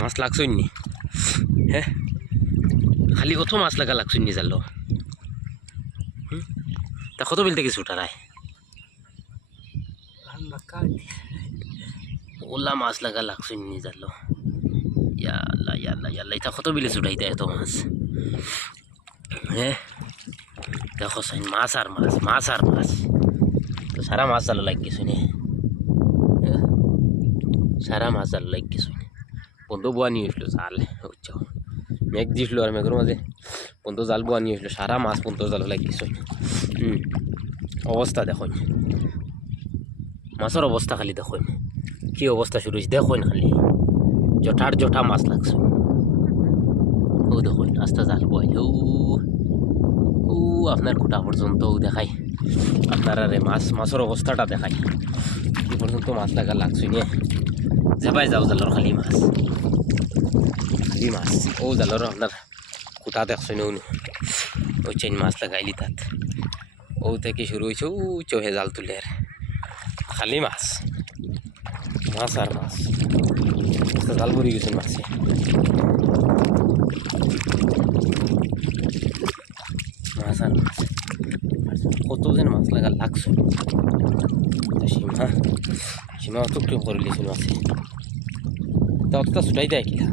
মাছ লাগছই নি হ্যাঁ খালি অত মাছ লাগা লাগছই নি জালো তা কত বিল থেকে ছুটারায় ওলা মাছ লাগা লাগছই নি জালো ইয়াল্লা ইয়াল্লা ইয়াল্লা এটা কত বিলে ছুটাই দেয় এত মাছ হ্যাঁ দেখো সাইন মাছ আর মাছ মাছ আর মাছ তো সারা মাছ জালো লাগ গেছো নে সারা মাছ জালো লাগ গেছো বন্ধু বুয়া নিয়ে আসলো জাল বুঝছো মেঘ দিয়েছিল আর মেঘের মাঝে বন্ধু জাল বুয়া নিয়ে আসলো সারা মাছ বন্ধু জালো লাগ গেছো অবস্থা দেখো মাছের অবস্থা খালি দেখো কি অবস্থা শুরু হয়েছে দেখো খালি জঠার জঠা মাছ লাগছে ও দেখো আস্তে জাল বয় ও আপনার খুঁটা পর্যন্ত দেখাই আপনার আরে মাছের অবস্থাটা দেখাই কি পর্যন্ত মাছ লাগা লাগছে নিয়ে যাবাই যাও জালর খালি মাছ ও জালর আপনার খুঁটা দেখছো নি ওই চেন মাছ লাগাইলি তাত ও থেকে শুরু হয়েছে ও চোহে জাল তুলে খালি মাছ মাছ আর মাছ জাল ভরি গেছে মাছে মাছ আর মাছ কত যেন মাছ লাগা লাগছে সীমা অত করে লিছিল মাছে তা অতটা ছুটাই দেয় কিনা